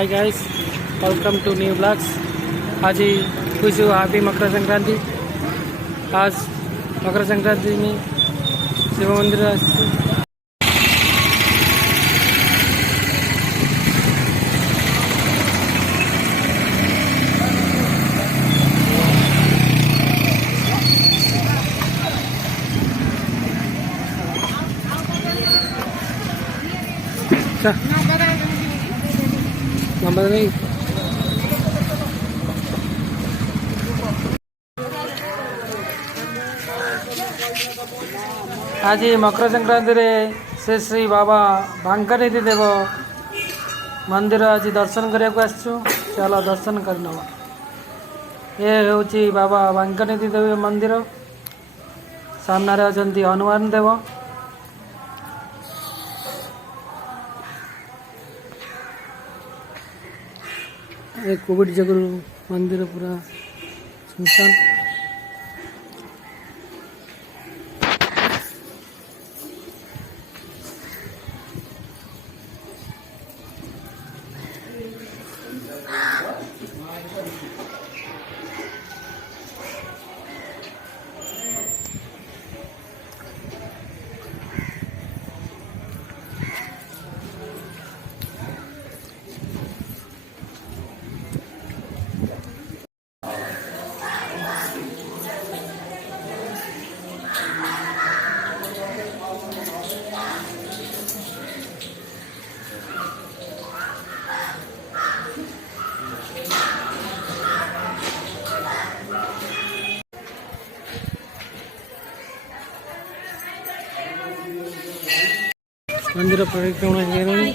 Hi guys, welcome to new vlogs. आज ही wish you happy Makar Sankranti. आज मकर संक्रांति में शिव मंदिर नंबर नहीं. आज मकर संक्रांति रे से श्री बाबा बांकनिधि देव मंदिर आज दर्शन करने को आसछु. चलो दर्शन कर नवा. ये होची बाबा बांकनिधि देव मंदिर. सामने अछंती हनुमान देव. कोविड जगह मंदिर पूरा सुनसान. मंदिर परिक्रमा हेरणी.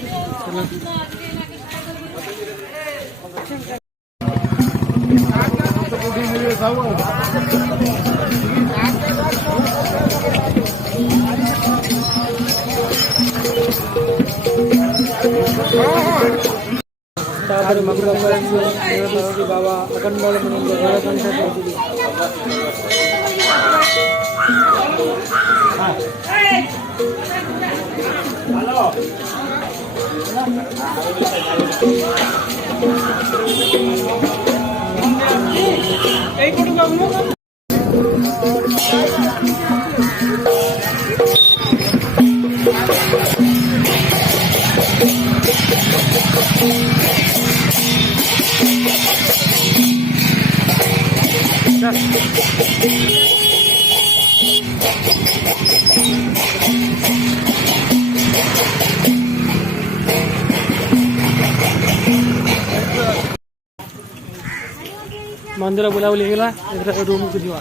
मकर संक्रांति बाबा अखंड मंदिर बुलाबुली रूम को जीवा.